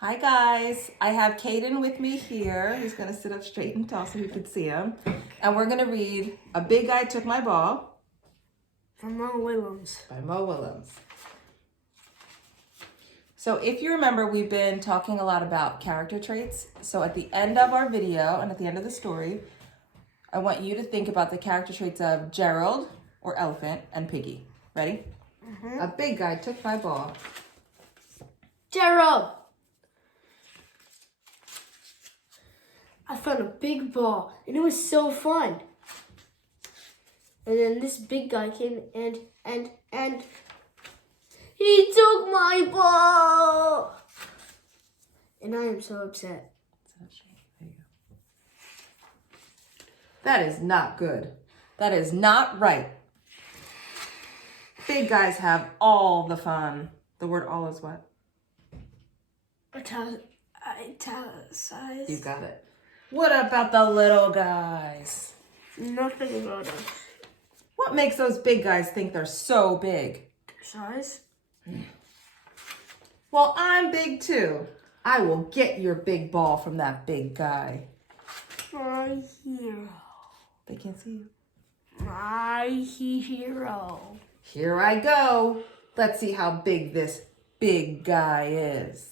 Hi guys, I have Caiden with me here. He's gonna sit up straight and tall so you can see him. And we're gonna read A Big Guy Took My Ball From Mo Willems. by Mo Willems. So if you remember, we've been talking a lot about character traits. So at the end of our video and at the end of the story, I want you to think about the character traits of Gerald, or Elephant, and Piggie. Ready? Mm-hmm. A big guy took my ball. Gerald! I found a big ball and it was so fun. And then this big guy came and he took my ball! And I am so upset. That is not good. That is not right. Big guys have all the fun. The word all is what? Italicized. You got it. What about the little guys? Nothing about us. What makes those big guys think they're so big? Their size? Well, I'm big too. I will get your big ball from that big guy. My hero. They can't see you. My hero. Here I go. Let's see how big this big guy is.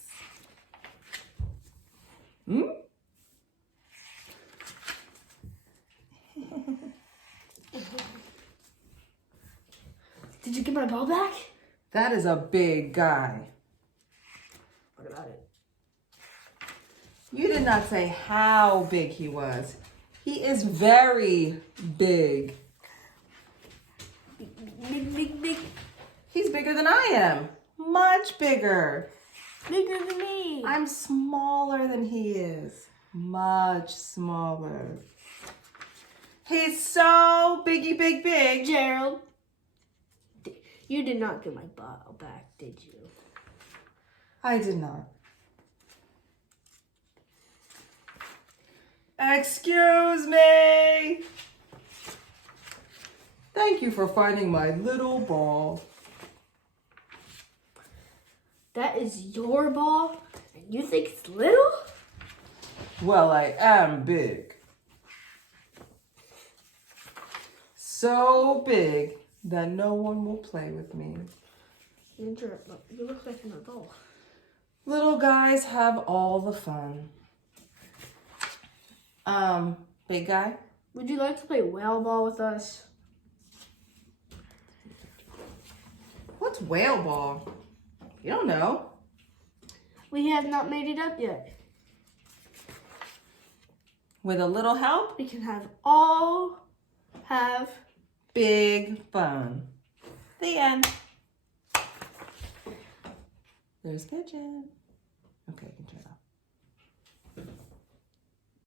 Hmm? Did you get my ball back? That is a big guy. What about it? You did not say how big he was. He is very big. Big. He's bigger than I am. Much bigger. Bigger than me. I'm smaller than he is. Much smaller. He's so big. Gerald, you did not get my ball back, did you? I did not. Excuse me. Thank you for finding my little ball. That is your ball, and you think it's little? Well, I am big. So big that no one will play with me. You look like my ball. Little guys have all the fun. Big guy? Would you like to play whale ball with us? What's whale ball? You don't know. We have not made it up yet. With a little help, We can have big fun. The end. There's Pigeon. Okay, I can try.